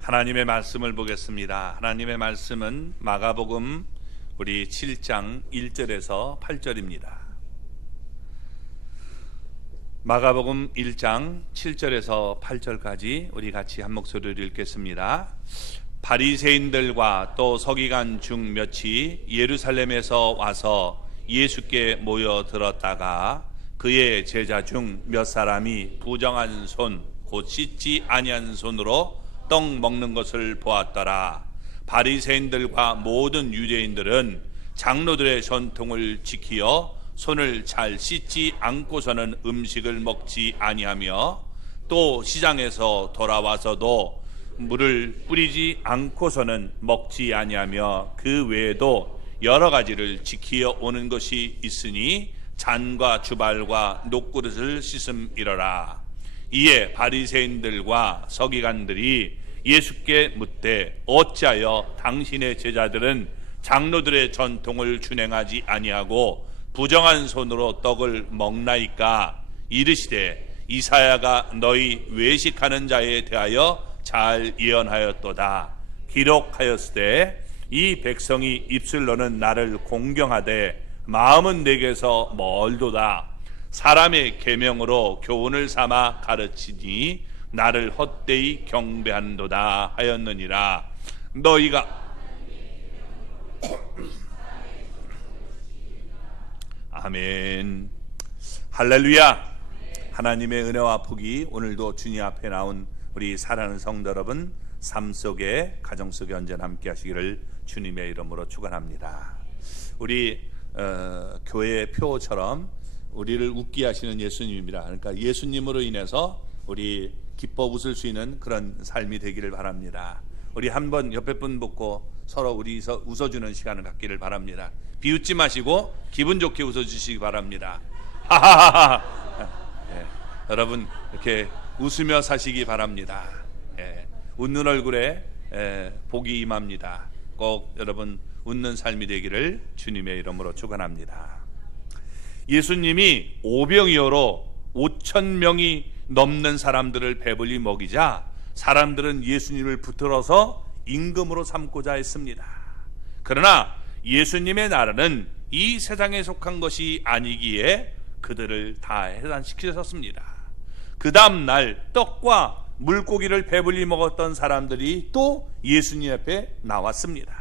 하나님의 말씀을 보겠습니다. 하나님의 말씀은 마가복음 우리 7장 1절에서 8절입니다. 마가복음 1장 7절에서 8절까지 우리 같이 한 목소리로 읽겠습니다. 바리새인들과 또 서기관 중 몇이 예루살렘에서 와서 예수께 모여들었다가 그의 제자 중 몇 사람이 부정한 손 곧 씻지 아니한 손으로 떡 먹는 것을 보았더라. 바리새인들과 모든 유대인들은 장로들의 전통을 지키어 손을 잘 씻지 않고서는 음식을 먹지 아니하며 또 시장에서 돌아와서도 물을 뿌리지 않고서는 먹지 아니하며 그 외에도 여러 가지를 지키어 오는 것이 있으니 잔과 주발과 녹그릇을 씻음이러라. 이에 바리새인들과 서기관들이 예수께 묻되 어찌하여 당신의 제자들은 장로들의 전통을 준행하지 아니하고 부정한 손으로 떡을 먹나이까? 이르시되 이사야가 너희 외식하는 자에 대하여 잘 예언하였도다. 기록하였으되 이 백성이 입술로는 나를 공경하되 마음은 내게서 멀도다. 사람의 계명으로 교훈을 삼아 가르치니 나를 헛되이 경배한도다 하였느니라. 너희가 아멘. 할렐루야. 하나님의 은혜와 복이 오늘도 주님 앞에 나온 우리 사랑하는 성도 여러분 삶 속에 가정 속에 언제나 함께 하시기를 주님의 이름으로 축원합니다. 우리 교회의 표처럼 우리를 웃게 하시는 예수님입니다. 그러니까 예수님으로 인해서 우리 기뻐 웃을 수 있는 그런 삶이 되기를 바랍니다. 우리 한번 옆에 분 보고 서로 우리서 웃어주는 시간을 갖기를 바랍니다. 비웃지 마시고 기분 좋게 웃어주시기 바랍니다. 하하하하. 예, 여러분 이렇게 웃으며 사시기 바랍니다. 예, 웃는 얼굴에 복이 임합니다. 꼭 여러분 웃는 삶이 되기를 주님의 이름으로 축원합니다. 예수님이 오병이어로 5,000명이 넘는 사람들을 배불리 먹이자 사람들은 예수님을 붙들어서 임금으로 삼고자 했습니다. 그러나 예수님의 나라는 이 세상에 속한 것이 아니기에 그들을 다 해산시키셨습니다. 그 다음 날 떡과 물고기를 배불리 먹었던 사람들이 또 예수님 앞에 나왔습니다.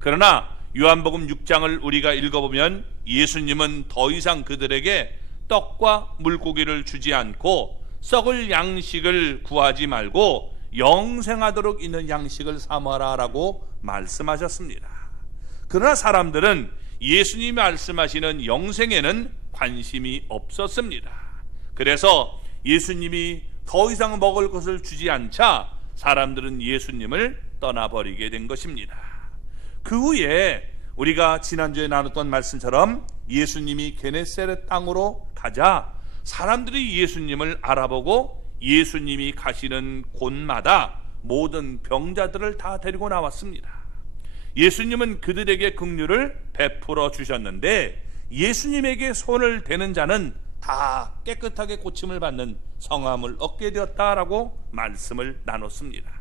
그러나 요한복음 6장을 우리가 읽어보면 예수님은 더 이상 그들에게 떡과 물고기를 주지 않고 썩을 양식을 구하지 말고 영생하도록 있는 양식을 삼아라라고 말씀하셨습니다. 그러나 사람들은 예수님이 말씀하시는 영생에는 관심이 없었습니다. 그래서 예수님이 더 이상 먹을 것을 주지 않자 사람들은 예수님을 떠나버리게 된 것입니다. 그 후에 우리가 지난주에 나눴던 말씀처럼 예수님이 게네사렛 땅으로 가자 사람들이 예수님을 알아보고 예수님이 가시는 곳마다 모든 병자들을 다 데리고 나왔습니다. 예수님은 그들에게 긍휼을 베풀어 주셨는데 예수님에게 손을 대는 자는 다 깨끗하게 고침을 받는 성함을 얻게 되었다라고 말씀을 나눴습니다.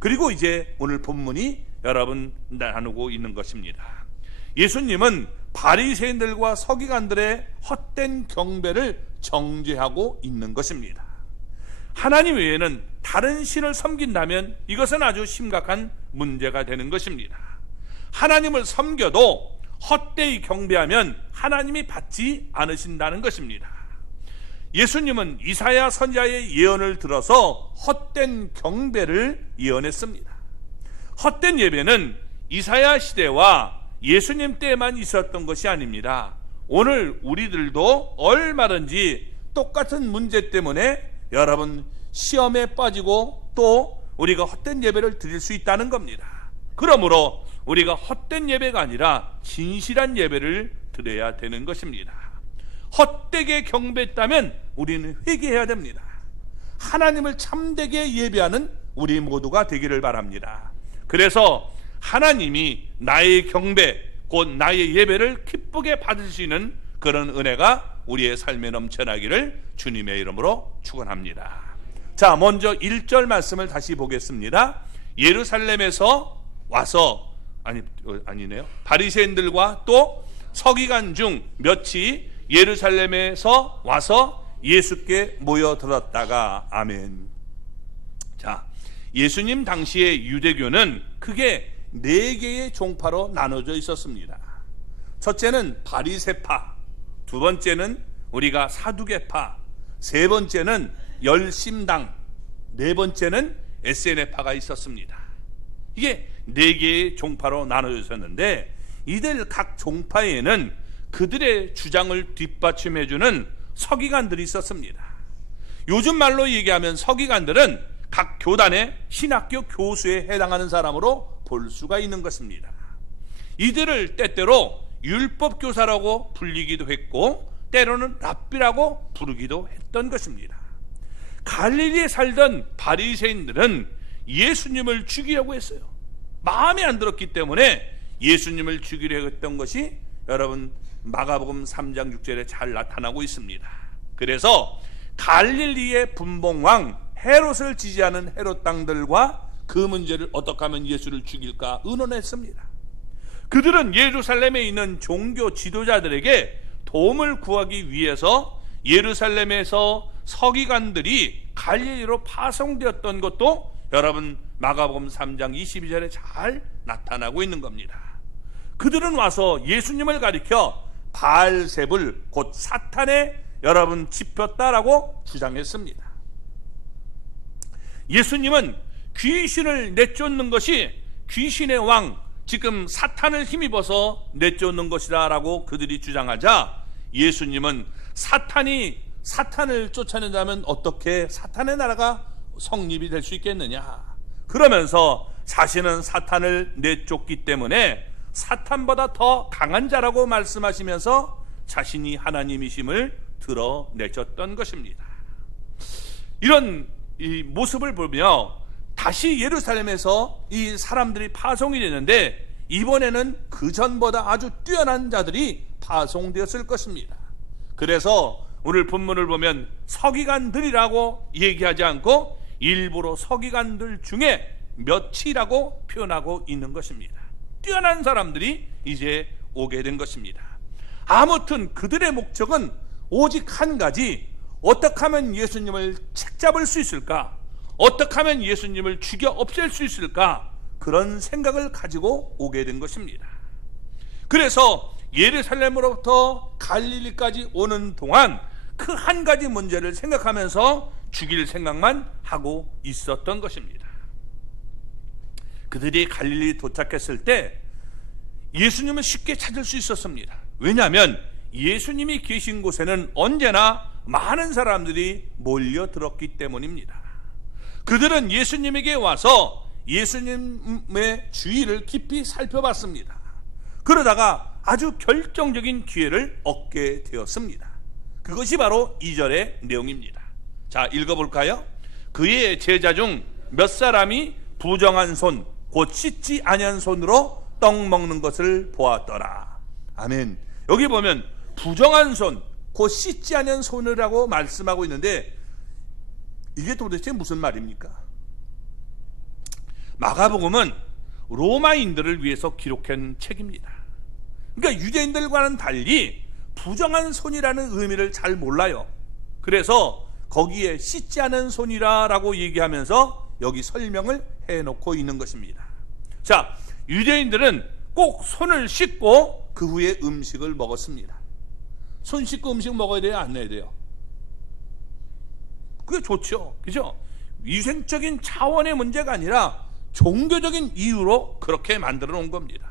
그리고 이제 오늘 본문이 여러분 나누고 있는 것입니다. 예수님은 바리새인들과 서기관들의 헛된 경배를 정죄하고 있는 것입니다. 하나님 외에는 다른 신을 섬긴다면 이것은 아주 심각한 문제가 되는 것입니다. 하나님을 섬겨도 헛되이 경배하면 하나님이 받지 않으신다는 것입니다. 예수님은 이사야 선지자의 예언을 들어서 헛된 경배를 예언했습니다. 헛된 예배는 이사야 시대와 예수님 때만 있었던 것이 아닙니다. 오늘 우리들도 얼마든지 똑같은 문제 때문에 여러분 시험에 빠지고 또 우리가 헛된 예배를 드릴 수 있다는 겁니다. 그러므로 우리가 헛된 예배가 아니라 진실한 예배를 드려야 되는 것입니다. 헛되게 경배했다면 우리는 회개해야 됩니다. 하나님을 참되게 예배하는 우리 모두가 되기를 바랍니다. 그래서 하나님이 나의 경배 곧 나의 예배를 기쁘게 받을 수 있는 그런 은혜가 우리의 삶에 넘쳐나기를 주님의 이름으로 축원합니다. 자, 먼저 1절 말씀을 다시 보겠습니다. 예루살렘에서 와서 아니네요. 바리새인들과 또 서기관 중 몇이 예루살렘에서 와서 예수께 모여들었다가 아멘. 자, 예수님 당시의 유대교는 크게 4개의 종파로 나눠져 있었습니다. 첫째는 바리새파, 두 번째는 우리가 사두개파, 세 번째는 열심당, 네 번째는 에세네파가 있었습니다. 이게 4개의 종파로 나눠져 있었는데 이들 각 종파에는 그들의 주장을 뒷받침해주는 서기관들이 있었습니다. 요즘 말로 얘기하면 서기관들은 각 교단의 신학교 교수에 해당하는 사람으로 볼 수가 있는 것입니다. 이들을 때때로 율법교사라고 불리기도 했고 때로는 랍비라고 부르기도 했던 것입니다. 갈릴리에 살던 바리새인들은 예수님을 죽이려고 했어요. 마음에 안 들었기 때문에 예수님을 죽이려 했던 것이 여러분 마가복음 3장 6절에 잘 나타나고 있습니다. 그래서 갈릴리의 분봉왕 헤롯을 지지하는 헤롯 당들과 그 문제를 어떻게 하면 예수를 죽일까 의논했습니다. 그들은 예루살렘에 있는 종교 지도자들에게 도움을 구하기 위해서 예루살렘에서 서기관들이 갈릴리로 파송되었던 것도 여러분 마가복음 3장 22절에 잘 나타나고 있는 겁니다. 그들은 와서 예수님을 가리켜 바알세불 곧 사탄에 여러분 짚혔다라고 주장했습니다. 예수님은 귀신을 내쫓는 것이 귀신의 왕 지금 사탄을 힘입어서 내쫓는 것이라고 그들이 주장하자 예수님은 사탄이 사탄을 쫓아낸다면 어떻게 사탄의 나라가 성립이 될 수 있겠느냐, 그러면서 자신은 사탄을 내쫓기 때문에 사탄보다 더 강한 자라고 말씀하시면서 자신이 하나님이심을 드러내셨던 것입니다. 이런 이 모습을 보며 다시 예루살렘에서 이 사람들이 파송이 되는데 이번에는 그 전보다 아주 뛰어난 자들이 파송되었을 것입니다. 그래서 오늘 본문을 보면 서기관들이라고 얘기하지 않고 일부러 서기관들 중에 몇이라고 표현하고 있는 것입니다. 뛰어난 사람들이 이제 오게 된 것입니다. 아무튼 그들의 목적은 오직 한 가지, 어떻게 하면 예수님을 책잡을 수 있을까, 어떻게 하면 예수님을 죽여 없앨 수 있을까, 그런 생각을 가지고 오게 된 것입니다. 그래서 예루살렘으로부터 갈릴리까지 오는 동안 그 한 가지 문제를 생각하면서 죽일 생각만 하고 있었던 것입니다. 그들이 갈릴리 도착했을 때 예수님을 쉽게 찾을 수 있었습니다. 왜냐하면 예수님이 계신 곳에는 언제나 많은 사람들이 몰려들었기 때문입니다. 그들은 예수님에게 와서 예수님의 주의를 깊이 살펴봤습니다. 그러다가 아주 결정적인 기회를 얻게 되었습니다. 그것이 바로 2절의 내용입니다. 자, 읽어볼까요? 그의 제자 중 몇 사람이 부정한 손 곧 씻지 아니한 손으로 떡 먹는 것을 보았더라. 아멘. 여기 보면 부정한 손 곧 씻지 아니한 손이라고 말씀하고 있는데 이게 도대체 무슨 말입니까? 마가복음은 로마인들을 위해서 기록한 책입니다. 그러니까 유대인들과는 달리 부정한 손이라는 의미를 잘 몰라요. 그래서 거기에 씻지 않은 손이라고 얘기하면서 여기 설명을 해놓고 있는 것입니다. 자, 유대인들은 꼭 손을 씻고 그 후에 음식을 먹었습니다. 손 씻고 음식 먹어야 돼요? 안 해야 돼요? 그게 좋죠. 그죠? 위생적인 차원의 문제가 아니라 종교적인 이유로 그렇게 만들어 놓은 겁니다.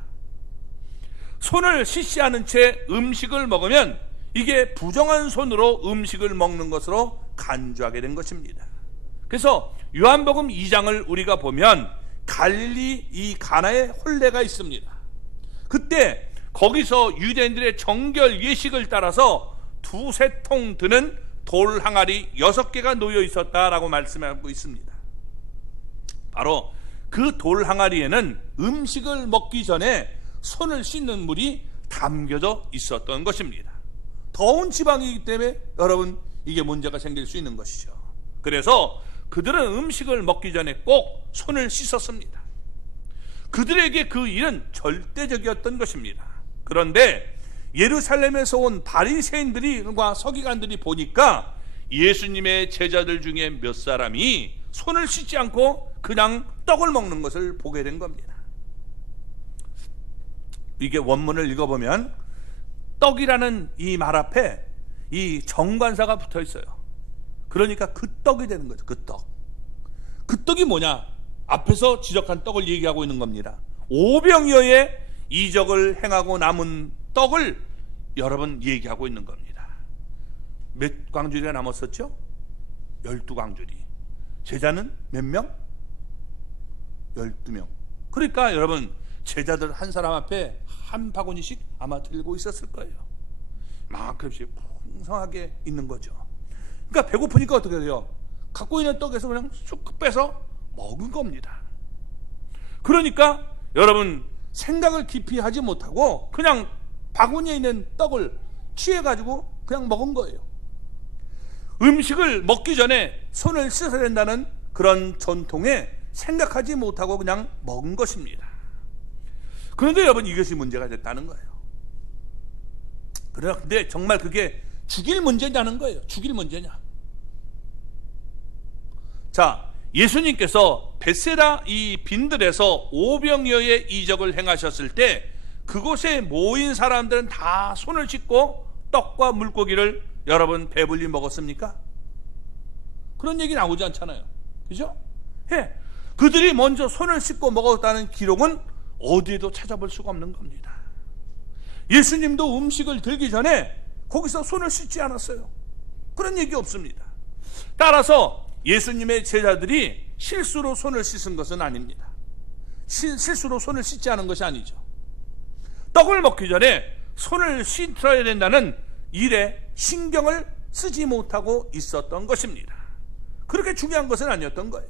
손을 씻지 않은 채 음식을 먹으면 이게 부정한 손으로 음식을 먹는 것으로 간주하게 된 것입니다. 그래서 요한복음 2장을 우리가 보면 갈릴리 이 가나에 혼례가 있습니다. 그때 거기서 유대인들의 정결 예식을 따라서 2-3통 드는 돌 항아리 6개가 놓여 있었다라고 말씀하고 있습니다. 바로 그 돌 항아리에는 음식을 먹기 전에 손을 씻는 물이 담겨져 있었던 것입니다. 더운 지방이기 때문에 여러분 이게 문제가 생길 수 있는 것이죠. 그래서 그들은 음식을 먹기 전에 꼭 손을 씻었습니다. 그들에게 그 일은 절대적이었던 것입니다. 그런데 예루살렘에서 온 바리새인들과 서기관들이 보니까 예수님의 제자들 중에 몇 사람이 손을 씻지 않고 그냥 떡을 먹는 것을 보게 된 겁니다. 이게 원문을 읽어보면 떡이라는 이 말 앞에 이 정관사가 붙어 있어요. 그러니까 그 떡이 되는 거죠. 그 떡. 그 떡이 뭐냐? 앞에서 지적한 떡을 얘기하고 있는 겁니다. 오병이어의 이적을 행하고 남은 떡을 여러분 얘기하고 있는 겁니다. 몇 광주리가 남았었죠? 12광주리. 제자는 몇 명? 12명. 그러니까 여러분 제자들 한 사람 앞에 한 바구니씩 아마 들고 있었을 거예요. 만큼씩 풍성하게 있는 거죠. 그러니까 배고프니까 어떻게 돼요? 갖고 있는 떡에서 그냥 쑥 빼서 먹은 겁니다. 그러니까 여러분 생각을 깊이 하지 못하고 그냥 바구니에 있는 떡을 취해가지고 그냥 먹은 거예요. 음식을 먹기 전에 손을 씻어야 된다는 그런 전통에 생각하지 못하고 그냥 먹은 것입니다. 그런데 여러분 이것이 문제가 됐다는 거예요. 그런데 정말 그게 죽일 문제냐는 거예요. 죽일 문제냐. 자, 예수님께서 벳세다 이 빈들에서 오병이어의 이적을 행하셨을 때 그곳에 모인 사람들은 다 손을 씻고 떡과 물고기를 여러분 배불리 먹었습니까? 그런 얘기 나오지 않잖아요. 그죠? 예. 그들이 먼저 손을 씻고 먹었다는 기록은 어디에도 찾아볼 수가 없는 겁니다. 예수님도 음식을 들기 전에 거기서 손을 씻지 않았어요. 그런 얘기 없습니다. 따라서 예수님의 제자들이 실수로 손을 씻은 것은 아닙니다. 실수로 손을 씻지 않은 것이 아니죠. 떡을 먹기 전에 손을 씻어야 된다는 일에 신경을 쓰지 못하고 있었던 것입니다. 그렇게 중요한 것은 아니었던 거예요.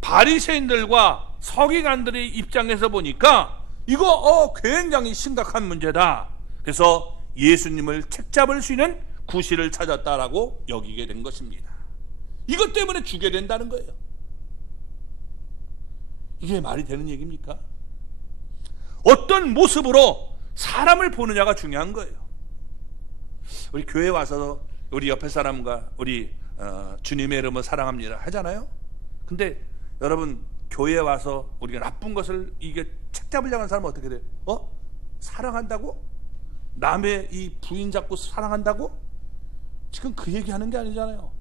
바리새인들과 서기관들의 입장에서 보니까 이거 굉장히 심각한 문제다. 그래서 예수님을 책잡을 수 있는 구실을 찾았다라고 여기게 된 것입니다. 이것 때문에 죽게 된다는 거예요. 이게 말이 되는 얘기입니까? 어떤 모습으로 사람을 보느냐가 중요한 거예요. 우리 교회 와서 우리 옆에 사람과 우리 주님의 이름을 사랑합니다 하잖아요. 근데 여러분 교회에 와서 우리가 나쁜 것을 이게 책잡으려고 하는 사람은 어떻게 돼요? 사랑한다고? 남의 이 부인 잡고 사랑한다고? 지금 그 얘기하는 게 아니잖아요.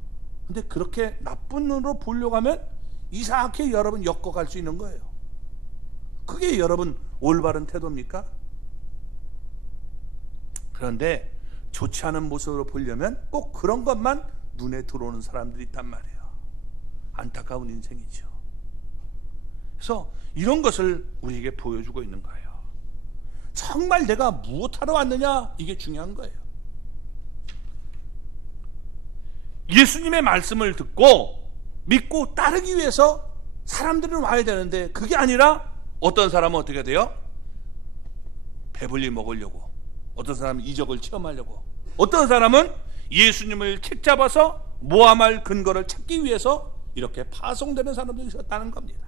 근데 그렇게 나쁜 눈으로 보려고 하면 이상하게 여러분 엮어갈 수 있는 거예요. 그게 여러분 올바른 태도입니까? 그런데 좋지 않은 모습으로 보려면 꼭 그런 것만 눈에 들어오는 사람들이 있단 말이에요. 안타까운 인생이죠. 그래서 이런 것을 우리에게 보여주고 있는 거예요. 정말 내가 무엇하러 왔느냐, 이게 중요한 거예요. 예수님의 말씀을 듣고 믿고 따르기 위해서 사람들은 와야 되는데 그게 아니라 어떤 사람은 어떻게 돼요? 배불리 먹으려고, 어떤 사람은 이적을 체험하려고, 어떤 사람은 예수님을 책잡아서 모함할 근거를 찾기 위해서 이렇게 파송되는 사람들이 있었다는 겁니다.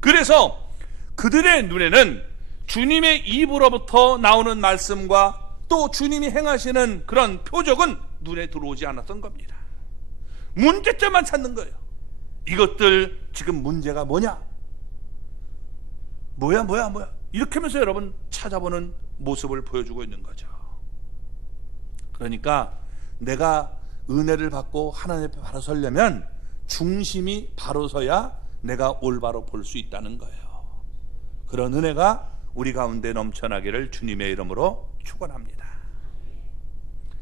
그래서 그들의 눈에는 주님의 입으로부터 나오는 말씀과 또 주님이 행하시는 그런 표적은 눈에 들어오지 않았던 겁니다. 문제점만 찾는 거예요. 이것들 지금 문제가 뭐냐? 뭐야 이렇게 하면서 여러분 찾아보는 모습을 보여주고 있는 거죠. 그러니까 내가 은혜를 받고 하나님 앞에 바로 서려면 중심이 바로 서야 내가 올바로 볼 수 있다는 거예요. 그런 은혜가 우리 가운데 넘쳐나기를 주님의 이름으로 축원합니다.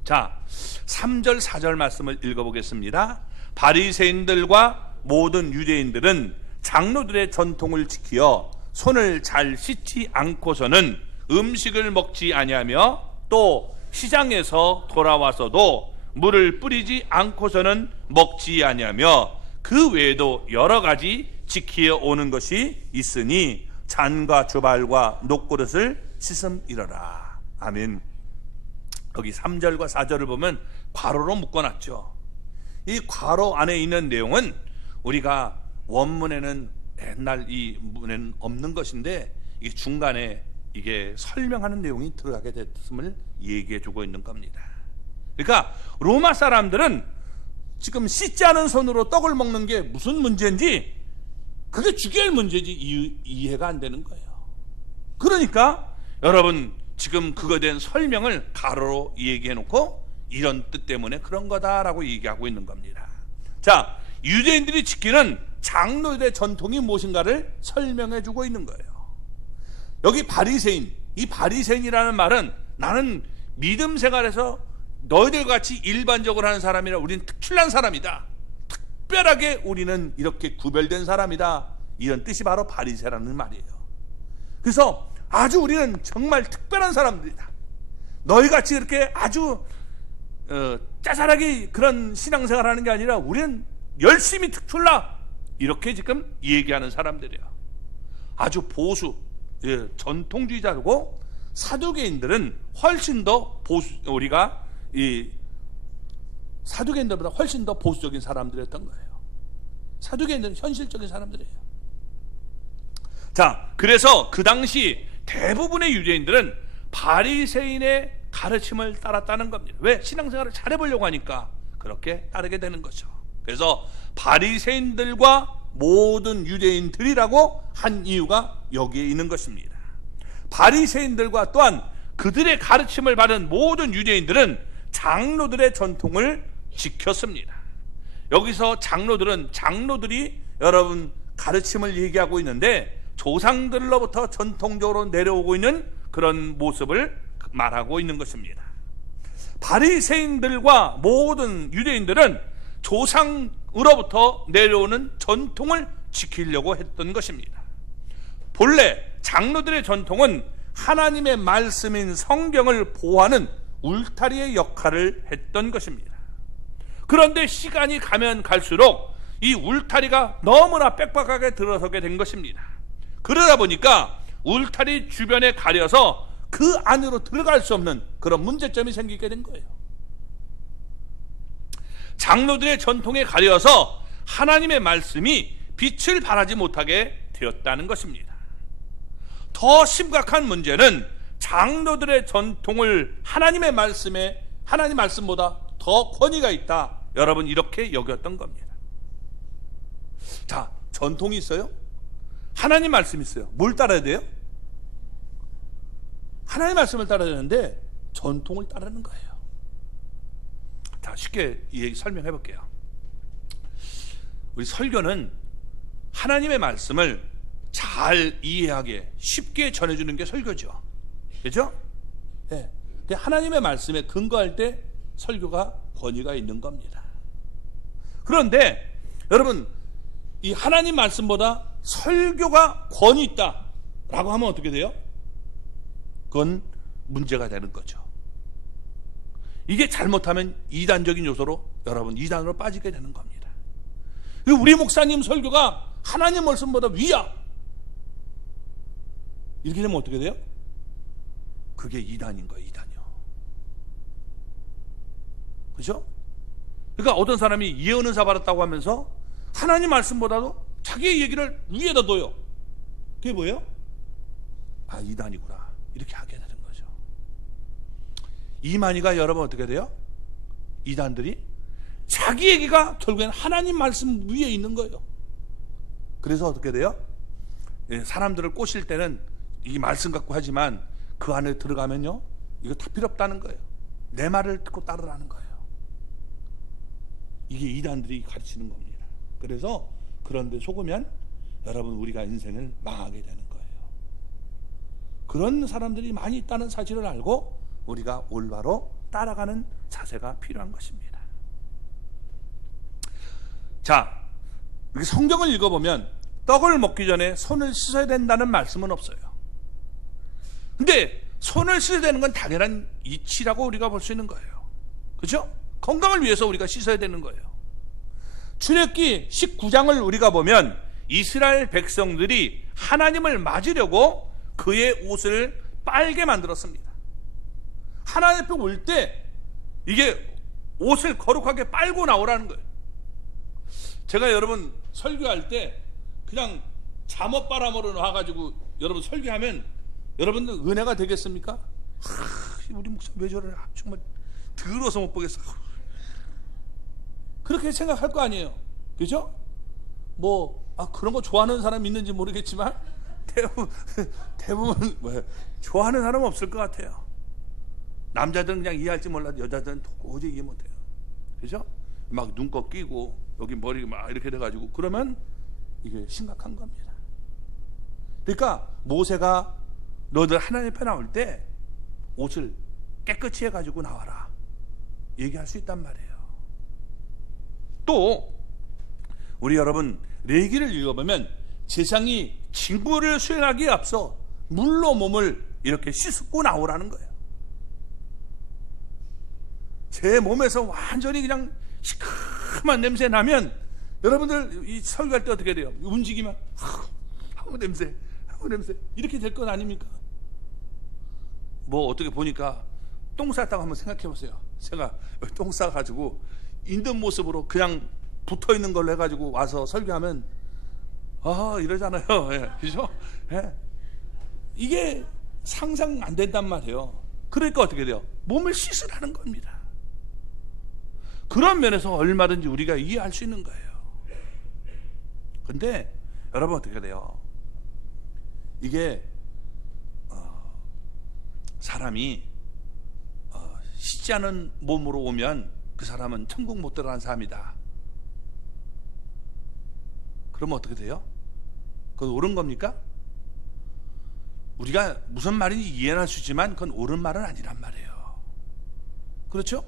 자, 3절 4절 말씀을 읽어보겠습니다. 바리새인들과 모든 유대인들은 장로들의 전통을 지키어 손을 잘 씻지 않고서는 음식을 먹지 아니하며 또 시장에서 돌아와서도 물을 뿌리지 않고서는 먹지 아니하며 그 외에도 여러 가지 지키어 오는 것이 있으니 잔과 주발과 녹그릇을 씻음이러라. 아멘. 여기 3절과 4절을 보면 괄호로 묶어놨죠. 이 괄호 안에 있는 내용은 우리가 원문에는 옛날 이 문에는 없는 것인데 이게 중간에 이게 설명하는 내용이 들어가게 됐음을 얘기해 주고 있는 겁니다. 그러니까 로마 사람들은 지금 씻지 않은 손으로 떡을 먹는 게 무슨 문제인지, 그게 주계할 문제지 이해가 안 되는 거예요. 그러니까 여러분 지금 그거에 대한 설명을 가로로 얘기해 놓고 이런 뜻 때문에 그런 거다라고 얘기하고 있는 겁니다. 자, 유대인들이 지키는 장로들의 전통이 무엇인가를 설명해 주고 있는 거예요. 여기 바리새인, 이 바리새인이라는 말은 나는 믿음 생활에서 너희들 같이 일반적으로 하는 사람이라 우리는 특출난 사람이다, 특별하게 우리는 이렇게 구별된 사람이다, 이런 뜻이 바로 바리새라는 말이에요. 그래서 아주 우리는 정말 특별한 사람들이다, 너희같이 이렇게 아주 짜잘하게 그런 신앙생활 하는 게 아니라 우리는 열심히 특출나, 이렇게 지금 얘기하는 사람들이에요. 아주 보수, 전통주의자고, 사두개인들은 훨씬 더 보수, 우리가 이 사두개인들보다 훨씬 더 보수적인 사람들이었던 거예요. 사두개인들은 현실적인 사람들이에요. 자, 그래서 그 당시 대부분의 유대인들은 바리새인의 가르침을 따랐다는 겁니다. 왜? 신앙생활을 잘해보려고 하니까 그렇게 따르게 되는 거죠. 그래서 바리새인들과 모든 유대인들이라고 한 이유가 여기에 있는 것입니다. 바리새인들과 또한 그들의 가르침을 받은 모든 유대인들은 장로들의 전통을 지켰습니다. 여기서 장로들이 여러분 가르침을 얘기하고 있는데 조상들로부터 전통적으로 내려오고 있는 그런 모습을 말하고 있는 것입니다. 바리새인들과 모든 유대인들은 조상으로부터 내려오는 전통을 지키려고 했던 것입니다. 본래 장로들의 전통은 하나님의 말씀인 성경을 보호하는 울타리의 역할을 했던 것입니다. 그런데 시간이 가면 갈수록 이 울타리가 너무나 빽빽하게 들어서게 된 것입니다. 그러다 보니까 울타리 주변에 가려서 그 안으로 들어갈 수 없는 그런 문제점이 생기게 된 거예요. 장로들의 전통에 가려서 하나님의 말씀이 빛을 발하지 못하게 되었다는 것입니다. 더 심각한 문제는 장로들의 전통을 하나님 말씀보다 더 권위가 있다, 여러분 이렇게 여겼던 겁니다. 자, 전통이 있어요? 하나님 말씀이 있어요. 뭘 따라야 돼요? 하나님 말씀을 따라야 되는데 전통을 따르는 거예요. 자, 쉽게 이 얘기 설명해 볼게요. 우리 설교는 하나님의 말씀을 잘 이해하게 쉽게 전해주는 게 설교죠. 그죠? 네. 하나님의 말씀에 근거할 때 설교가 권위가 있는 겁니다. 그런데 여러분, 이 하나님 말씀보다 설교가 권위 있다라고 하면 어떻게 돼요? 그건 문제가 되는 거죠. 이게 잘못하면 이단적인 요소로 여러분 이단으로 빠지게 되는 겁니다. 우리 목사님 설교가 하나님 말씀보다 위야, 이렇게 되면 어떻게 돼요? 그게 이단인 거예요. 이단이요. 그죠? 그러니까 어떤 사람이 예언은사 받았다고 하면서 하나님 말씀보다도 자기의 얘기를 위에다 둬요. 그게 뭐예요? 아, 이단이구나, 이렇게 하게 되는 거죠. 이만희가 여러분 어떻게 돼요? 이단들이 자기 얘기가 결국엔 하나님 말씀 위에 있는 거예요. 그래서 어떻게 돼요? 사람들을 꼬실 때는 이 말씀 갖고 하지만 그 안에 들어가면요, 이거 다 필요 없다는 거예요. 내 말을 듣고 따르라는 거예요. 이게 이단들이 가르치는 겁니다. 그래서 그런데 속으면 여러분 우리가 인생을 망하게 되는 거예요. 그런 사람들이 많이 있다는 사실을 알고 우리가 올바로 따라가는 자세가 필요한 것입니다. 자, 이렇게 성경을 읽어보면 떡을 먹기 전에 손을 씻어야 된다는 말씀은 없어요. 근데 손을 씻어야 되는 건 당연한 이치라고 우리가 볼 수 있는 거예요. 그렇죠? 건강을 위해서 우리가 씻어야 되는 거예요. 출애굽기 19장을 우리가 보면 이스라엘 백성들이 하나님을 맞으려고 그의 옷을 빨게 만들었습니다. 하나님 앞에 올 때 이게 옷을 거룩하게 빨고 나오라는 거예요. 제가 여러분 설교할 때 그냥 잠옷바람으로 나와가지고 여러분 설교하면 여러분들 은혜가 되겠습니까? 우리 목사 왜 저래? 정말 더러워서 못 보겠어. 그렇게 생각할 거 아니에요, 그죠? 그런 거 좋아하는 사람 있는지 모르겠지만 대부분 좋아하는 사람 없을 것 같아요. 남자들은 그냥 이해할지 몰라도 여자들은 도저히 이해 못해요, 그죠? 막 눈꺼 끼고 여기 머리 막 이렇게 돼가지고 그러면 이게 심각한 겁니다. 그러니까 모세가 너들 하나님 앞에 나올 때 옷을 깨끗이 해가지고 나와라 얘기할 수 있단 말이에요. 또 우리 여러분 레위기를 읽어보면 제사장이 직무를 수행하기에 앞서 물로 몸을 이렇게 씻고 나오라는 거예요. 제 몸에서 완전히 그냥 시큼한 냄새 나면 여러분들 이 설교할 때 어떻게 돼요? 움직이면 아무 냄새 이렇게 될 건 아닙니까? 어떻게 보니까 똥 쌌다고 한번 생각해 보세요. 제가 똥 싸가지고 있는 모습으로 그냥 붙어 있는 걸로 해가지고 와서 설교하면 이러잖아요. 예, 그죠? 예. 이게 상상 안 된단 말이에요. 그러니까 어떻게 돼요? 몸을 씻으라는 겁니다. 그런 면에서 얼마든지 우리가 이해할 수 있는 거예요. 근데 여러분 어떻게 돼요? 이게 사람이 씻지 않은 몸으로 오면 그 사람은 천국 못 들어가는 사람이다. 그러면 어떻게 돼요? 그건 옳은 겁니까? 우리가 무슨 말인지 이해는 할 수 있지만 그건 옳은 말은 아니란 말이에요. 그렇죠?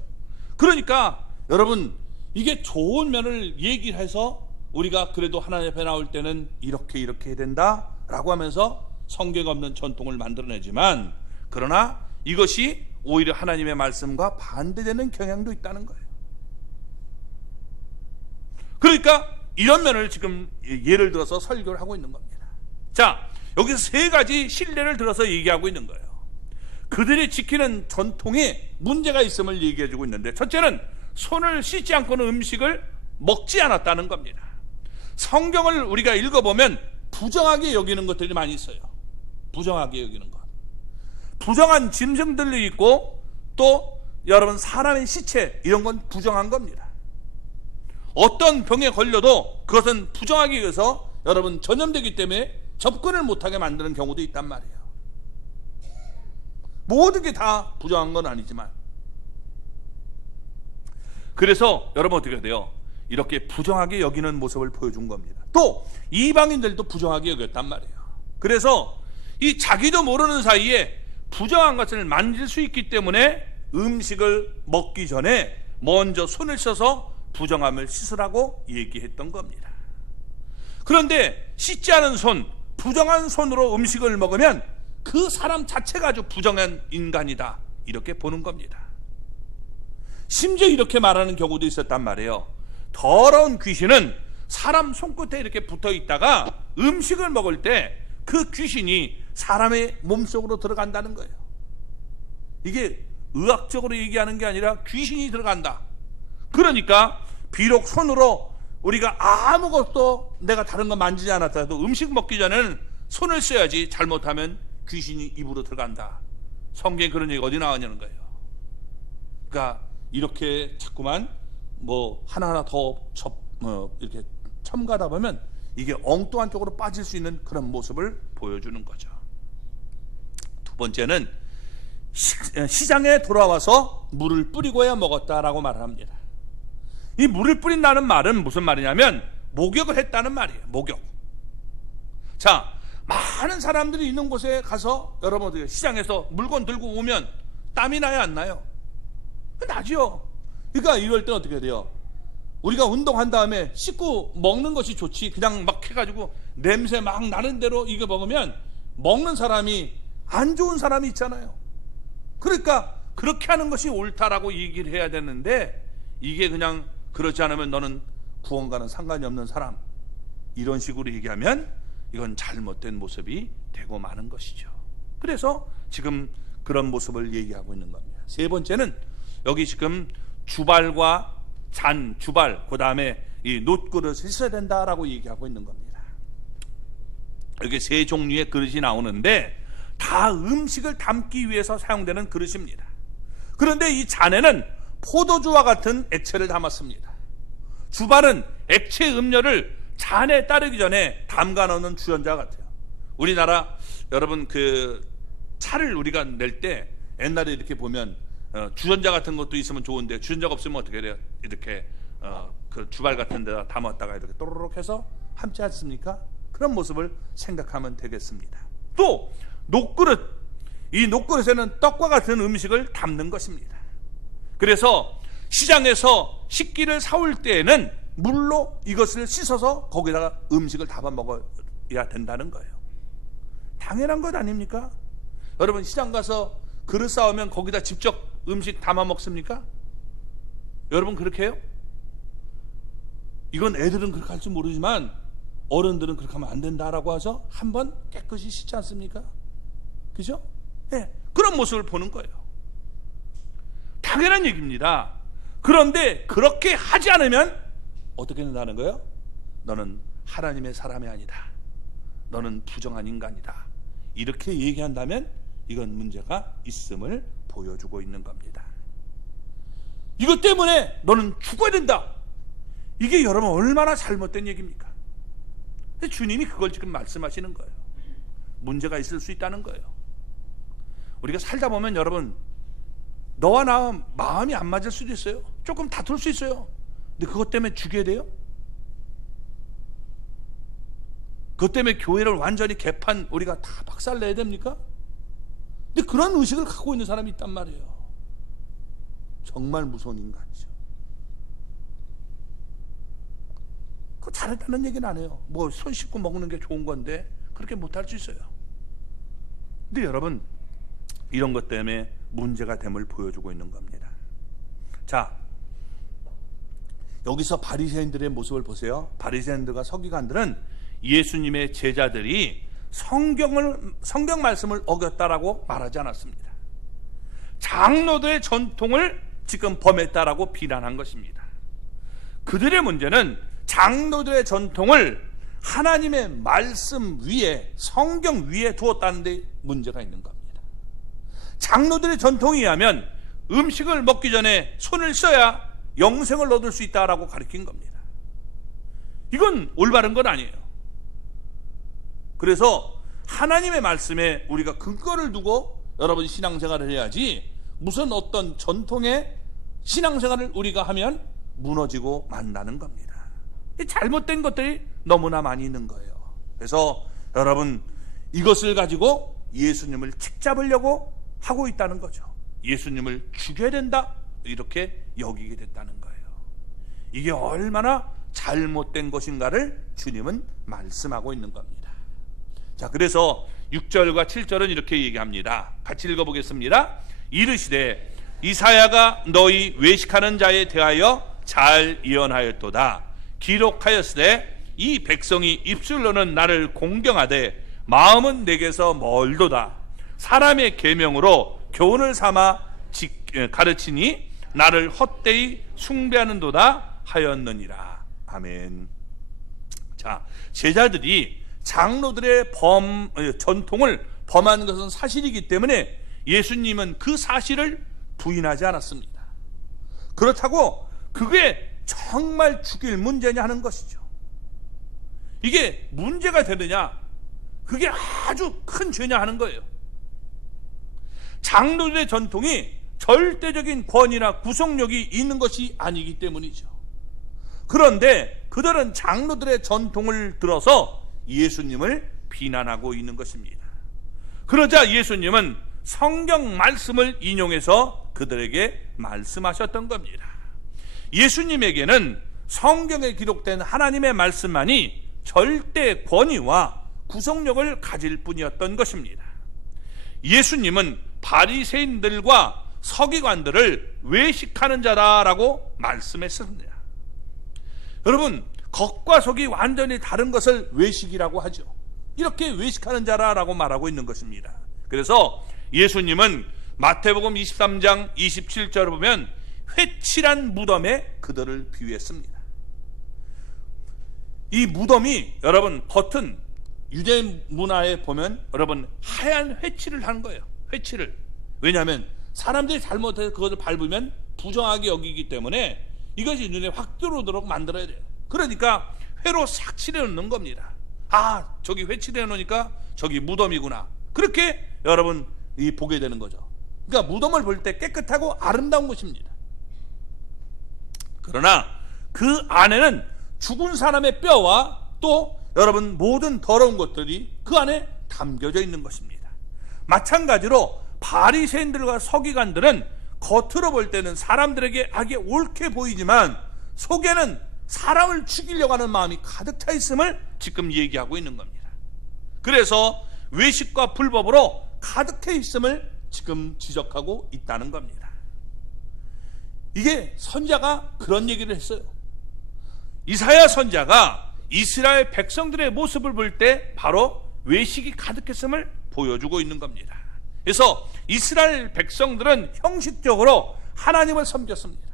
그러니까 여러분 이게 좋은 면을 얘기해서 우리가 그래도 하나님 앞에 나올 때는 이렇게 해야 된다 라고 하면서 성경 없는 전통을 만들어내지만, 그러나 이것이 오히려 하나님의 말씀과 반대되는 경향도 있다는 거예요. 그러니까 이런 면을 지금 예를 들어서 설교를 하고 있는 겁니다. 자, 여기서 세 가지 신뢰를 들어서 얘기하고 있는 거예요. 그들이 지키는 전통에 문제가 있음을 얘기해주고 있는데, 첫째는 손을 씻지 않고는 음식을 먹지 않았다는 겁니다. 성경을 우리가 읽어보면 부정하게 여기는 것들이 많이 있어요. 부정하게 여기는 것, 부정한 짐승들도 있고, 또 여러분 사람의 시체 이런 건 부정한 겁니다. 어떤 병에 걸려도 그것은 부정하기 위해서 여러분 전염되기 때문에 접근을 못하게 만드는 경우도 있단 말이에요. 모든 게 다 부정한 건 아니지만, 그래서 여러분 어떻게 돼요? 이렇게 부정하게 여기는 모습을 보여준 겁니다. 또 이방인들도 부정하게 여겼단 말이에요. 그래서 이 자기도 모르는 사이에 부정한 것을 만질 수 있기 때문에 음식을 먹기 전에 먼저 손을 씻어서 부정함을 씻으라고 얘기했던 겁니다. 그런데 씻지 않은 손, 부정한 손으로 음식을 먹으면 그 사람 자체가 아주 부정한 인간이다, 이렇게 보는 겁니다. 심지어 이렇게 말하는 경우도 있었단 말이에요. 더러운 귀신은 사람 손끝에 이렇게 붙어 있다가 음식을 먹을 때 그 귀신이 사람의 몸속으로 들어간다는 거예요. 이게 의학적으로 얘기하는 게 아니라 귀신이 들어간다. 그러니까 비록 손으로 우리가 아무것도 내가 다른 거 만지지 않았다도 음식 먹기 전에는 손을 써야지, 잘못하면 귀신이 입으로 들어간다. 성경에 그런 얘기 어디 나왔냐는 거예요. 그러니까 이렇게 자꾸만 하나하나 더 이렇게 첨가하다 보면 이게 엉뚱한 쪽으로 빠질 수 있는 그런 모습을 보여주는 거죠. 두 번째는 시장에 돌아와서 물을 뿌리고야 먹었다라고 말을 합니다. 이 물을 뿌린다는 말은 무슨 말이냐면 목욕을 했다는 말이에요. 목욕. 자, 많은 사람들이 있는 곳에 가서 여러분들 시장에서 물건 들고 오면 땀이 나요, 안 나요? 나죠. 그러니까 이럴 때는 어떻게 돼요? 우리가 운동한 다음에 씻고 먹는 것이 좋지, 그냥 막 해가지고 냄새 막 나는 대로 이거 먹으면 먹는 사람이 안 좋은 사람이 있잖아요. 그러니까 그렇게 하는 것이 옳다라고 얘기를 해야 되는데, 이게 그냥 그렇지 않으면 너는 구원과는 상관이 없는 사람, 이런 식으로 얘기하면 이건 잘못된 모습이 되고 마는 것이죠. 그래서 지금 그런 모습을 얘기하고 있는 겁니다. 세 번째는 여기 지금 주발과 주발, 그 다음에 이 놋그릇이 있어야 된다라고 얘기하고 있는 겁니다. 여기 세 종류의 그릇이 나오는데 다 음식을 담기 위해서 사용되는 그릇입니다. 그런데 이 잔에는 포도주와 같은 액체를 담았습니다. 주발은 액체 음료를 잔에 따르기 전에 담가 넣는 주전자 같아요. 우리나라 여러분 그 차를 우리가 낼 때 옛날에 이렇게 보면 주전자 같은 것도 있으면 좋은데 주전자가 없으면 어떻게 돼요? 이렇게 그 주발 같은 데다 담았다가 이렇게 또르륵 해서 함지 않습니까? 그런 모습을 생각하면 되겠습니다. 또 녹그릇, 이 녹그릇에는 떡과 같은 음식을 담는 것입니다. 그래서 시장에서 식기를 사올 때에는 물로 이것을 씻어서 거기다가 음식을 담아 먹어야 된다는 거예요. 당연한 것 아닙니까? 여러분 시장 가서 그릇 사오면 거기다 직접 음식 담아 먹습니까? 여러분 그렇게 해요? 이건 애들은 그렇게 할지 모르지만 어른들은 그렇게 하면 안 된다라고 해서 한번 깨끗이 씻지 않습니까? 그죠? 네, 그런 모습을 보는 거예요. 당연한 얘기입니다. 그런데 그렇게 하지 않으면 어떻게 된다는 거예요? 너는 하나님의 사람이 아니다. 너는 부정한 인간이다. 이렇게 얘기한다면 이건 문제가 있음을 보여주고 있는 겁니다. 이것 때문에 너는 죽어야 된다. 이게 여러분 얼마나 잘못된 얘기입니까? 근데 주님이 그걸 지금 말씀하시는 거예요. 문제가 있을 수 있다는 거예요. 우리가 살다 보면 여러분 너와 나 마음이 안 맞을 수도 있어요. 조금 다툴 수 있어요. 근데 그것 때문에 죽여야 돼요? 그것 때문에 교회를 완전히 개판 우리가 다 박살내야 됩니까? 근데 그런 의식을 갖고 있는 사람이 있단 말이에요. 정말 무서운 인간이죠. 그거 잘했다는 얘기는 안 해요. 뭐 손 씻고 먹는 게 좋은 건데 그렇게 못할 수 있어요. 근데 여러분 이런 것 때문에 문제가 됨을 보여주고 있는 겁니다. 자, 여기서 바리새인들의 모습을 보세요. 바리새인들과 서기관들은 예수님의 제자들이 성경 말씀을 어겼다라고 말하지 않았습니다. 장로들의 전통을 지금 범했다라고 비난한 것입니다. 그들의 문제는 장로들의 전통을 하나님의 말씀 위에, 성경 위에 두었다는 데 문제가 있는 겁니다. 장로들의 전통에 의하면 음식을 먹기 전에 손을 써야 영생을 얻을 수 있다라고 가르친 겁니다. 이건 올바른 건 아니에요. 그래서 하나님의 말씀에 우리가 근거를 두고 여러분 신앙생활을 해야지 무슨 어떤 전통의 신앙생활을 우리가 하면 무너지고 만다는 겁니다. 잘못된 것들이 너무나 많이 있는 거예요. 그래서 여러분 이것을 가지고 예수님을 책잡으려고 하고 있다는 거죠. 예수님을 죽여야 된다 이렇게 여기게 됐다는 거예요. 이게 얼마나 잘못된 것인가를 주님은 말씀하고 있는 겁니다. 자, 그래서 6절과 7절은 이렇게 얘기합니다. 같이 읽어보겠습니다. 이르시되 이사야가 너희 외식하는 자에 대하여 잘 예언하였도다. 기록하였으되 이 백성이 입술로는 나를 공경하되 마음은 내게서 멀도다. 사람의 계명으로 교훈을 삼아 가르치니 나를 헛되이 숭배하는도다 하였느니라. 아멘. 자, 제자들이 장로들의 전통을 범한 것은 사실이기 때문에 예수님은 그 사실을 부인하지 않았습니다. 그렇다고 그게 정말 죽일 문제냐 하는 것이죠. 이게 문제가 되느냐, 그게 아주 큰 죄냐 하는 거예요. 장로들의 전통이 절대적인 권위나 구속력이 있는 것이 아니기 때문이죠. 그런데 그들은 장로들의 전통을 들어서 예수님을 비난하고 있는 것입니다. 그러자 예수님은 성경 말씀을 인용해서 그들에게 말씀하셨던 겁니다. 예수님에게는 성경에 기록된 하나님의 말씀만이 절대 권위와 구속력을 가질 뿐이었던 것입니다. 예수님은 바리새인들과 서기관들을 외식하는 자다라고 말씀했습니다. 여러분, 겉과 속이 완전히 다른 것을 외식이라고 하죠. 이렇게 외식하는 자라라고 말하고 있는 것입니다. 그래서 예수님은 마태복음 23장 27절을 보면 회칠한 무덤에 그들을 비유했습니다. 이 무덤이 여러분 겉은 유대 문화에 보면 여러분 하얀 회칠을 하는 거예요. 회칠을. 왜냐하면 사람들이 잘못해서 그것을 밟으면 부정하게 여기기 때문에 이것이 눈에 확 들어오도록 만들어야 돼요. 그러니까 회로 싹 칠해 놓는 겁니다. 아, 저기 회 칠해 놓으니까 저기 무덤이구나. 그렇게 여러분 보게 되는 거죠. 그러니까 무덤을 볼 때 깨끗하고 아름다운 것입니다. 그러나 그 안에는 죽은 사람의 뼈와 또 여러분 모든 더러운 것들이 그 안에 담겨져 있는 것입니다. 마찬가지로 바리새인들과 서기관들은 겉으로 볼 때는 사람들에게 악이 옳게 보이지만 속에는 사람을 죽이려고 하는 마음이 가득 차 있음을 지금 얘기하고 있는 겁니다. 그래서 외식과 불법으로 가득해 있음을 지금 지적하고 있다는 겁니다. 이게 선지자가 그런 얘기를 했어요. 이사야 선지자가 이스라엘 백성들의 모습을 볼 때 바로 외식이 가득했음을 보여주고 있는 겁니다. 그래서 이스라엘 백성들은 형식적으로 하나님을 섬겼습니다.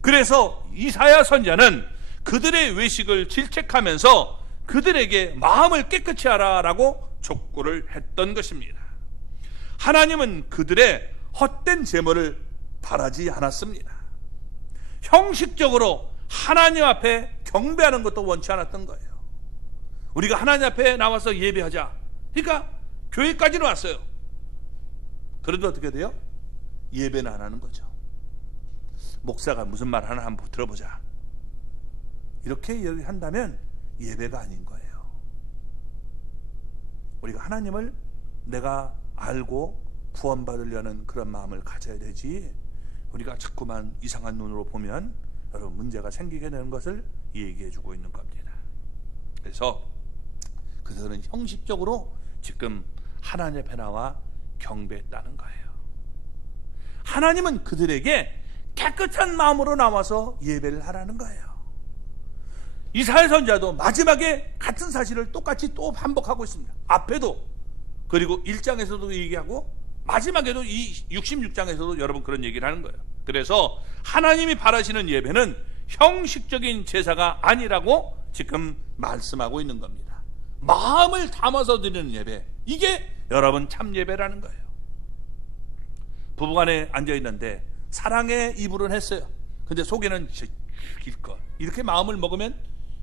그래서 이사야 선지자는 그들의 외식을 질책하면서 그들에게 마음을 깨끗이 하라라고 촉구를 했던 것입니다. 하나님은 그들의 헛된 제물을 바라지 않았습니다. 형식적으로 하나님 앞에 경배하는 것도 원치 않았던 거예요. 우리가 하나님 앞에 나와서 예배하자. 그러니까 교회까지는 왔어요. 그런데 어떻게 돼요? 예배는 안 하는 거죠. 목사가 무슨 말 하나 한번 들어보자. 이렇게 한다면 예배가 아닌 거예요. 우리가 하나님을 내가 알고 구원받으려는 그런 마음을 가져야 되지, 우리가 자꾸만 이상한 눈으로 보면 여러분 문제가 생기게 되는 것을 얘기해 주고 있는 겁니다. 그래서 그들은 형식적으로 지금 하나님 앞에 나와 경배했다는 거예요. 하나님은 그들에게 깨끗한 마음으로 나와서 예배를 하라는 거예요. 이사야 선지자도 마지막에 같은 사실을 똑같이 또 반복하고 있습니다. 앞에도, 그리고 1장에서도 얘기하고 마지막에도 이 66장에서도 여러분 그런 얘기를 하는 거예요. 그래서 하나님이 바라시는 예배는 형식적인 제사가 아니라고 지금 말씀하고 있는 겁니다. 마음을 담아서 드리는 예배, 이게 여러분 참 예배라는 거예요. 부부간에 앉아있는데 사랑의 이불은 했어요. 근데 속에는 길것 이렇게 마음을 먹으면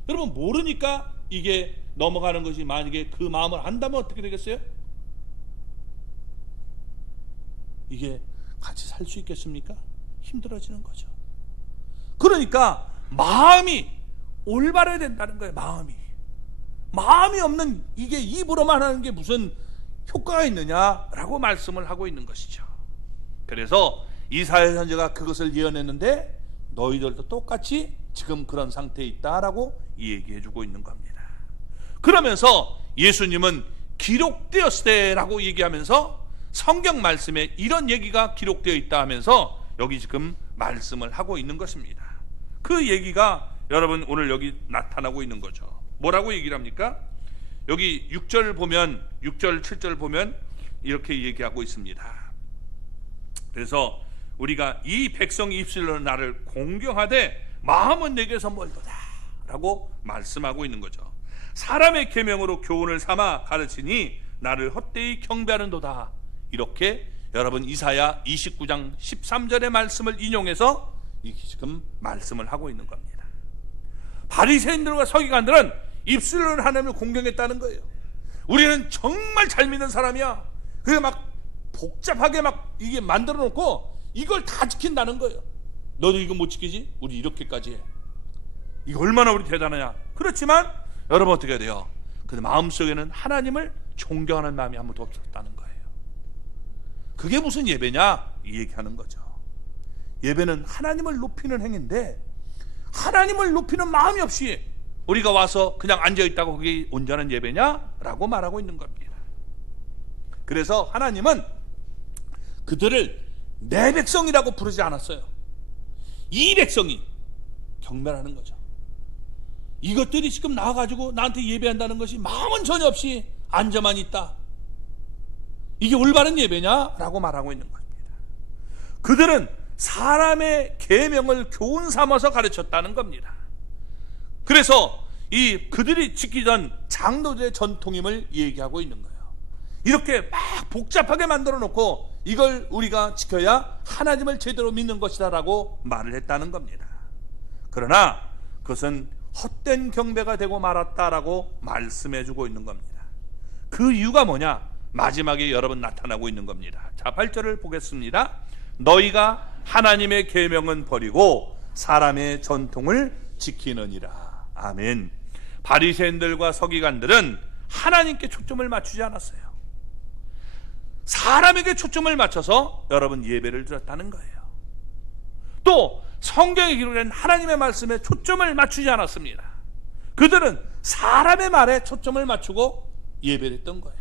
여러분 모르니까 이게 넘어가는 것이, 만약에 그 마음을 안다면 어떻게 되겠어요? 이게 같이 살 수 있겠습니까? 힘들어지는 거죠. 그러니까 마음이 올바라야 된다는 거예요. 마음이 없는, 이게 입으로만 하는 게 무슨 효과가 있느냐라고 말씀을 하고 있는 것이죠. 그래서 이사야 선지자가 그것을 예언했는데 너희들도 똑같이 지금 그런 상태에 있다라고 얘기해 주고 있는 겁니다. 그러면서 예수님은 기록되었을 때라고 얘기하면서 성경 말씀에 이런 얘기가 기록되어 있다 하면서 여기 지금 말씀을 하고 있는 것입니다. 그 얘기가 여러분 오늘 여기 나타나고 있는 거죠. 뭐라고 얘기를 합니까? 여기 6절 보면, 6절 7절 보면 이렇게 얘기하고 있습니다. 그래서 우리가 이 백성이 입술로 나를 공경하되 마음은 내게서 멀도다 라고 말씀하고 있는 거죠. 사람의 계명으로 교훈을 삼아 가르치니 나를 헛되이 경배하는도다, 이렇게 여러분 이사야 29장 13절의 말씀을 인용해서 지금 말씀을 하고 있는 겁니다. 바리새인들과 서기관들은 입술로 하나님을 공경했다는 거예요. 우리는 정말 잘 믿는 사람이야. 그게 막 복잡하게 막 이게 만들어 놓고 이걸 다 지킨다는 거예요. 너도 이거 못 지키지? 우리 이렇게까지 해. 이거 얼마나 우리 대단하냐. 그렇지만 여러분 어떻게 해야 돼요? 근데 마음속에는 하나님을 존경하는 마음이 아무도 없었다는 거예요. 그게 무슨 예배냐? 이 얘기하는 거죠. 예배는 하나님을 높이는 행위인데 하나님을 높이는 마음이 없이 우리가 와서 그냥 앉아있다고 그게 온전한 예배냐? 라고 말하고 있는 겁니다. 그래서 하나님은 그들을 내 백성이라고 부르지 않았어요. 이 백성이 경배하는 거죠. 이것들이 지금 나와가지고 나한테 예배한다는 것이 마음은 전혀 없이 앉아만 있다, 이게 올바른 예배냐? 라고 말하고 있는 겁니다. 그들은 사람의 계명을 교훈 삼아서 가르쳤다는 겁니다. 그래서 이 그들이 지키던 장로들의 전통임을 얘기하고 있는 거예요. 이렇게 막 복잡하게 만들어 놓고 이걸 우리가 지켜야 하나님을 제대로 믿는 것이다 라고 말을 했다는 겁니다. 그러나 그것은 헛된 경배가 되고 말았다라고 말씀해 주고 있는 겁니다. 그 이유가 뭐냐? 마지막에 여러분 나타나고 있는 겁니다. 자, 8절을 보겠습니다. 너희가 하나님의 계명은 버리고 사람의 전통을 지키느니라. 아멘. 바리새인들과 서기관들은 하나님께 초점을 맞추지 않았어요. 사람에게 초점을 맞춰서 여러분 예배를 드렸다는 거예요. 또 성경에 기록된 하나님의 말씀에 초점을 맞추지 않았습니다. 그들은 사람의 말에 초점을 맞추고 예배를 했던 거예요.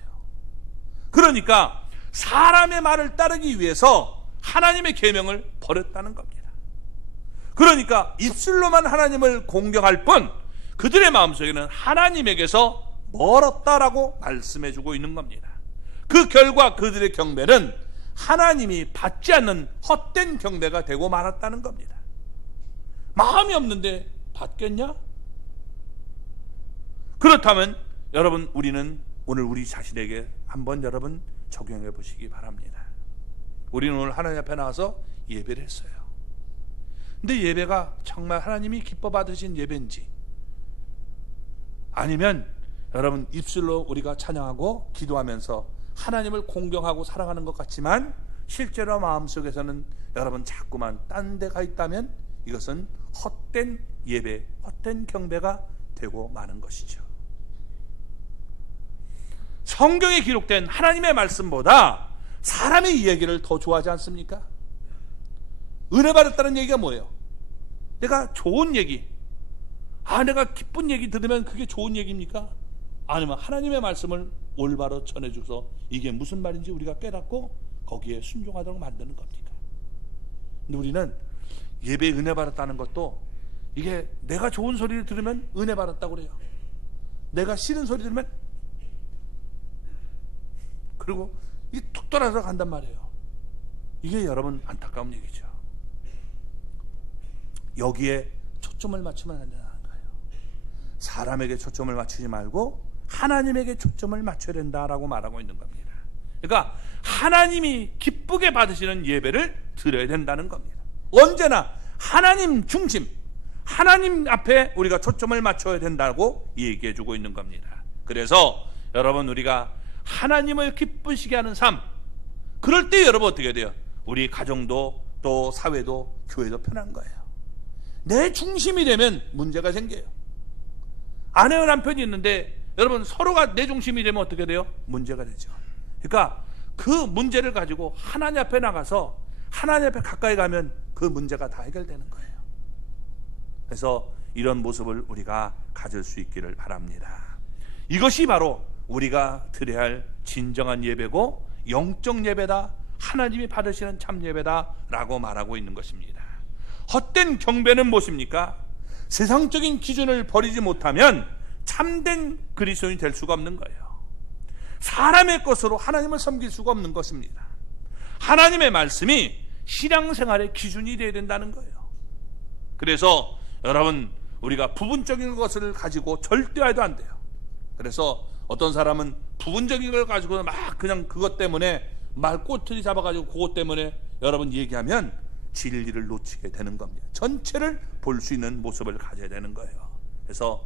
그러니까 사람의 말을 따르기 위해서 하나님의 계명을 버렸다는 겁니다. 그러니까 입술로만 하나님을 공경할 뿐 그들의 마음속에는 하나님에게서 멀었다라고 말씀해 주고 있는 겁니다. 그 결과 그들의 경배는 하나님이 받지 않는 헛된 경배가 되고 말았다는 겁니다. 마음이 없는데 받겠냐? 그렇다면 여러분, 우리는 오늘 우리 자신에게 한번 여러분 적용해 보시기 바랍니다. 우리는 오늘 하나님 앞에 나와서 예배를 했어요. 근데 예배가 정말 하나님이 기뻐 받으신 예배인지, 아니면 여러분 입술로 우리가 찬양하고 기도하면서 하나님을 공경하고 사랑하는 것 같지만 실제로 마음속에서는 여러분 자꾸만 딴 데 가 있다면 이것은 헛된 예배, 헛된 경배가 되고 마는 것이죠. 성경에 기록된 하나님의 말씀보다 사람의 이야기를 더 좋아하지 않습니까? 은혜 받았다는 얘기가 뭐예요? 내가 좋은 얘기, 내가 기쁜 얘기 들으면 그게 좋은 얘기입니까? 아니면 하나님의 말씀을 올바로 전해줘서 이게 무슨 말인지 우리가 깨닫고 거기에 순종하도록 만드는 겁니까? 근데 우리는 예배에 은혜 받았다는 것도 이게 내가 좋은 소리를 들으면 은혜 받았다고 그래요. 내가 싫은 소리 들으면 그리고 이게 툭 떨어져 간단 말이에요. 이게 여러분 안타까운 얘기죠. 여기에 초점을 맞추면 안 된다는 거예요. 사람에게 초점을 맞추지 말고 하나님에게 초점을 맞춰야 된다라고 말하고 있는 겁니다. 그러니까 하나님이 기쁘게 받으시는 예배를 드려야 된다는 겁니다. 언제나 하나님 중심, 하나님 앞에 우리가 초점을 맞춰야 된다고 얘기해 주고 있는 겁니다. 그래서 여러분, 우리가 하나님을 기쁘시게 하는 삶, 그럴 때 여러분 어떻게 돼요? 우리 가정도 또 사회도 교회도 편한 거예요. 내 중심이 되면 문제가 생겨요. 아내와 남편이 있는데 여러분 서로가 내 중심이 되면 어떻게 돼요? 문제가 되죠. 그러니까 그 문제를 가지고 하나님 앞에 나가서 하나님 앞에 가까이 가면 그 문제가 다 해결되는 거예요. 그래서 이런 모습을 우리가 가질 수 있기를 바랍니다. 이것이 바로 우리가 드려야 할 진정한 예배고 영적 예배다, 하나님이 받으시는 참 예배다라고 말하고 있는 것입니다. 헛된 경배는 무엇입니까? 세상적인 기준을 버리지 못하면 참된 그리스도인이 될 수가 없는 거예요. 사람의 것으로 하나님을 섬길 수가 없는 것입니다. 하나님의 말씀이 신앙생활의 기준이 되어야 된다는 거예요. 그래서 여러분, 우리가 부분적인 것을 가지고 절대화도 안 돼요. 그래서 어떤 사람은 부분적인 걸 가지고 막 그냥 그것 때문에 말 꼬투리 잡아가지고 그것 때문에 여러분 얘기하면 진리를 놓치게 되는 겁니다. 전체를 볼 수 있는 모습을 가져야 되는 거예요. 그래서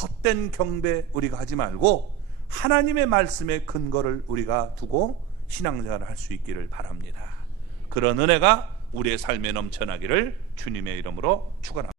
헛된 경배 우리가 하지 말고 하나님의 말씀의 근거를 우리가 두고 신앙생활을 할 수 있기를 바랍니다. 그런 은혜가 우리의 삶에 넘쳐나기를 주님의 이름으로 축원합니다.